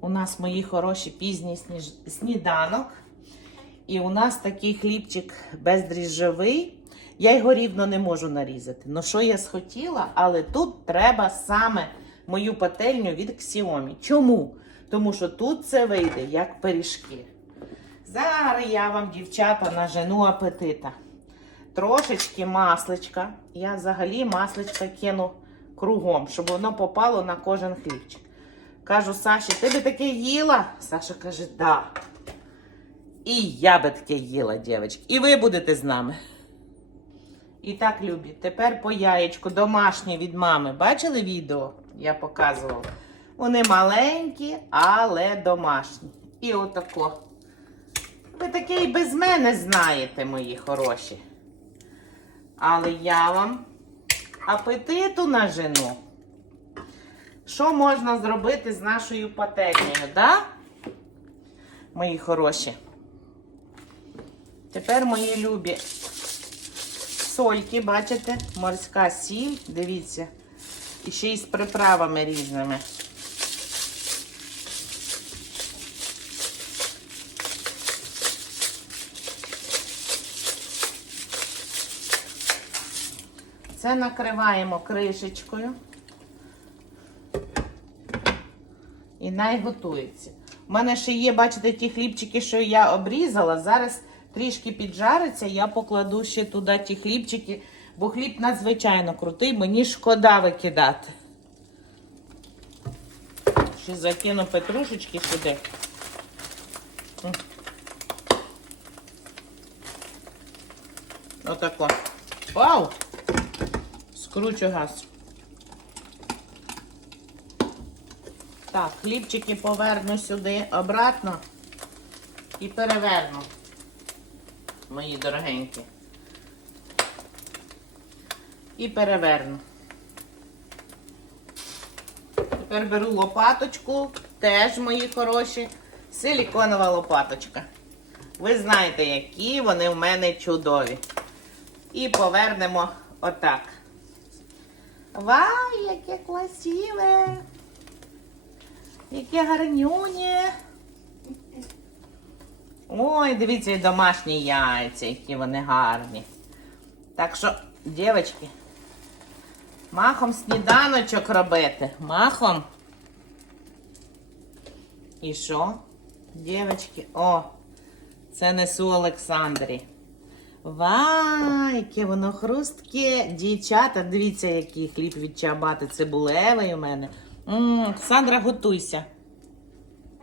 У нас мої хороші пізній сніданок. І у нас такий хлібчик бездріжджовий. Я його рівно не можу нарізати. Ну, що я схотіла, але тут треба саме мою пательню від Xiaomi. Чому? Тому що тут це вийде як пиріжки. Зараз я вам, дівчата, нажену апетита. Трошечки масличка. Я взагалі масличка кину кругом, щоб воно попало на кожен хлібчик. Кажу, Саші, ти би таке їла? Саша каже, да. І я би таке їла, дівчатки. І ви будете з нами. І так, любі, тепер по яєчку домашнє від мами. Бачили відео? Я показувала. Вони маленькі, але домашні. І отако. Ви таке і без мене знаєте, мої хороші. Але я вам апетиту нажену. Що можна зробити з нашою пательнею, да? Мої хороші. Тепер мої любі сольки, бачите? Морська сіль, дивіться. І ще й з приправами різними. Це накриваємо кришечкою. І най готується. У мене ще є, бачите, ті хлібчики, що я обрізала. Зараз трішки піджариться, я покладу ще туди ті хлібчики, бо хліб надзвичайно крутий, мені шкода викидати. Ще закину петрушечки сюди. Отако. Вау! Скручу газ. Так, хлібчики поверну сюди обратно і переверну, мої дорогенькі. І переверну. Тепер беру лопаточку, теж мої хороші, силіконова лопаточка. Ви знаєте, які вони в мене чудові. І повернемо отак. Вау, яке красиве! Яке гарнюнє. Ой, дивіться, домашні яйця, які вони гарні. Так що, дівчатки, махом сніданочок робити. Махом. І що? Дівчатки, о, це несу Олександрі. Вай, яке воно хрустке. Дівчата, дивіться, який хліб від чабати цибулевий у мене. Сандра, готуйся.